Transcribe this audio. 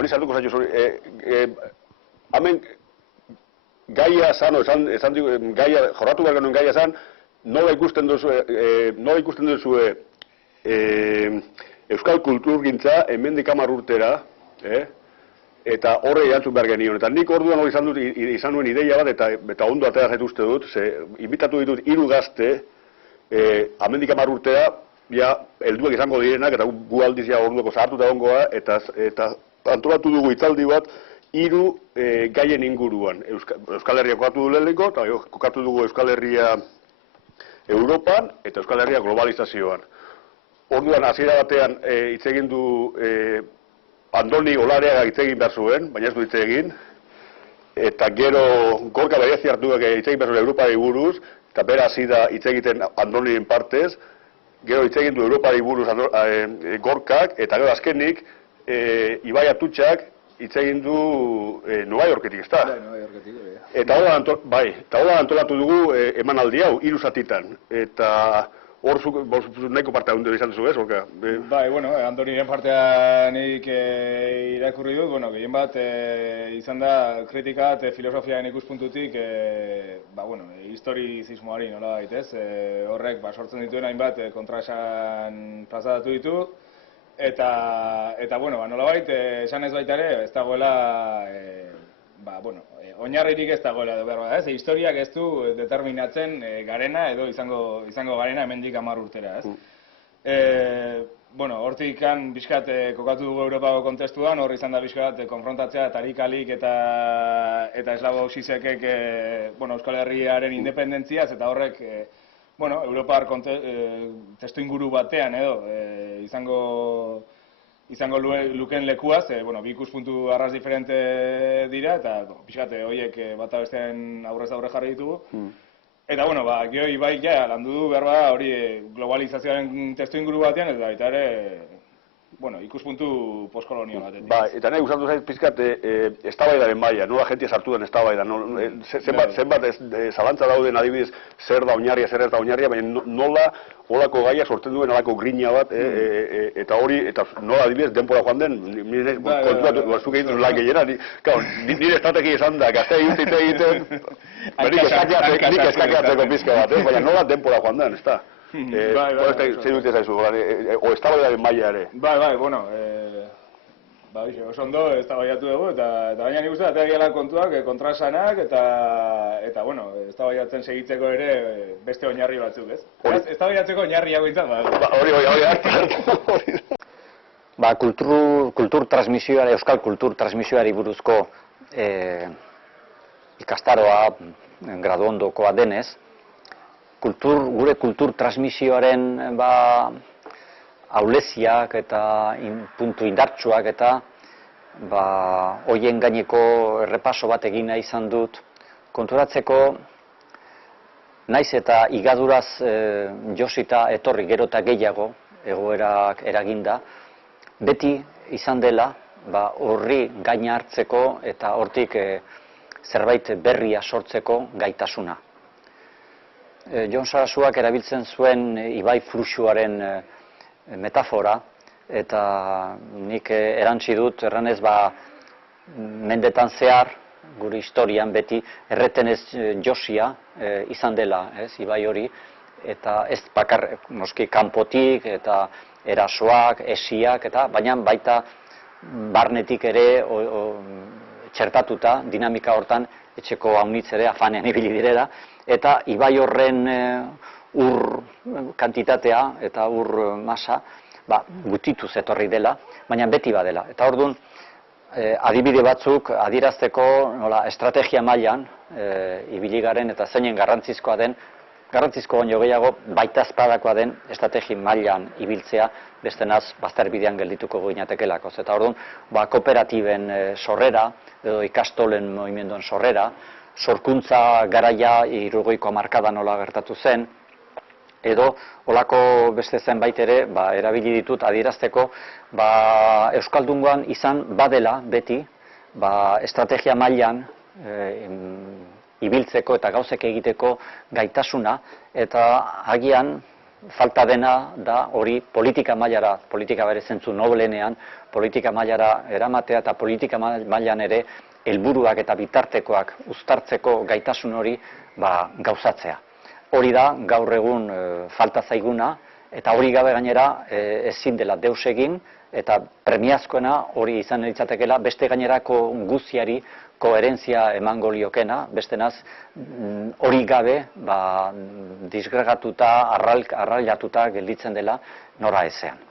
honi sartuko zaitu hemen gaia zan, gaia, jorratu behar genuen gaia zan, nola ikusten duzu euskal kulturgintza hemendik 10 urtera, eta horre erantzun behar genion. Eta nik orduan hori izan nuen ideia bat, eta ondo atera zaitu uste dut, inbitatu ditut 3 gazte, hemendik 10 urtera, ja, helduak izango direnak, eta gu aldiz ja orduako zahartuta egongoa, eta antolatu dugu hitzaldi bat, 3 gaien inguruan. Euskal Herria kokatu du lehenengo, eta kokatu dugu Euskal Herria Europan, eta Euskal Herria globalizazioan. Orduan, hasiera batean hitz egin du Andoni Olareaga hitz egin behar zuen, baina ez du hitz egin, eta gero Gorka Berezi hartuak hitz egin behar zuen Europari buruz, eta bera hasi da hitz egiten Andonien partez, gero hitz egin du Europari buruz Gorkak, eta gero azkenik Ibai Atutxak hitz egin du Nueva Yorketik, ezta? Nueva Yorketik, eta hola antolatu dugu emanaldi hau, 3 zatitan, eta hor nahiko parte handia izan duzu, ez, Gorka? Bai, bueno, Andoniren partea nik irakurri dut, bueno, gehien bat izan da kritika filosofiaren ikuspuntutik, historizismoari nola baitez, horrek sortzen dituen hainbat kontraesan plazaratu ditu, eta bueno, nolabait, esan ez baita ere, ez dagoela, oinarririk ez dagoela edo behar bada, ez? Historiak ez du determinatzen garena edo izango garena hemendik 10 urtera, ez? Hortikan bizkat kokatu dugu Europako kontestuan, hor izan da bizkat konfrontatzea Tarikalik eta Eslavo Zizekek Euskal Herriaren independentziaz, eta horrek Europar testu inguru batean edo izango lukeen lekuaz, bi ikuspuntu arras diferente dira, eta pixkate horiek bata bestean aurrez aurre jarri ditugu. Eta, gero Ibai landu du behar bada hori globalizazioaren testu inguru batean, eta baita ere, ikuspuntu postkolonio batetik. Ba, eta nahi gustatu zait pizkat eztabaidaren maila, nola jentia sartu den eztabaida, zenbat zalantza dauden adibidez zer da oinarria, zer ez da oinarria, baina nola holako gaiak sortzen duen holako grina bat, eta hori, eta nola adibidez denpora joan den, nire kontuatu, zuk egiten lan gehiena, nire estrategia izan da, gaztea egiten, nik eskakeatzeko pizka bat, baina nola denpora joan den, ez da? Zein dute zaizu, o eztabaidaren maila ere? Bai, oso ondo eztabaidatu dugu, eta baina nik uste da ateak kontuak, kontraesanak, eta eztabaidatzen segitzeko ere beste oinarri batzuk, ez? Eztabaidatzeko oinarri hau izan, hori. Kultur transmisioari, euskal kultur transmisioari buruzko ikastaroa graduondokoa denez, gure kultur transmisioaren ahuleziak eta puntu indartsuak eta hoien gaineko errepaso bat egina izan dut konturatzeko naiz eta higaduraz josita etorri gero eta gehiago egoerak eraginda, beti izan dela horri gaina hartzeko eta hortik zerbait berria sortzeko gaitasuna. Jon Sarasuak erabiltzen zuen ibai fluxuaren metafora, eta nik erantsi dut, erranez mendetan zehar, gure historian beti erretenez josia izan dela, ibai hori, eta ez bakar noski kanpotik eta erasoak, esiak, baina baita barnetik ere txertatuta, dinamika hortan, etxeko haunitz ere afanean ibili direla, eta ibai horren ur kantitatea eta ur masa gutituz etorri dela, baina beti badela. Eta orduan, adibide batzuk adierazteko estrategia mailan ibili garen eta zeinen garrantzizkoa den, garrantzizko baino gehiago baita espadakoa den estrategi mailan ibiltzea bestenaz bazterbidean geldituko ginatekelako. Eta orduan, kooperatiben sorrera edo ikastolen mugimenduen sorrera, sorkuntza garaia 60ko hamarkadan nola gertatu zen, edo olako beste zenbait ere erabili ditut adierazteko Euskaldungoan izan badela beti estrategia mailan ibiltzeko eta gauzek egiteko gaitasuna, eta agian falta dena da hori politika mailara, politika bere zentzu noblenean, politika mailara eramatea eta politika mailan ere helburuak eta bitartekoak uztartzeko gaitasun hori gauzatzea. Hori da gaur egun falta zaiguna, eta hori gabe gainera ezin dela deus egin, eta premiazkoena hori izan litzatekeela beste gainerako guztiari koherentzia emango liokena, bestenaz hori gabe disgregatuta, arrailatuta gelditzen dela nora ezean.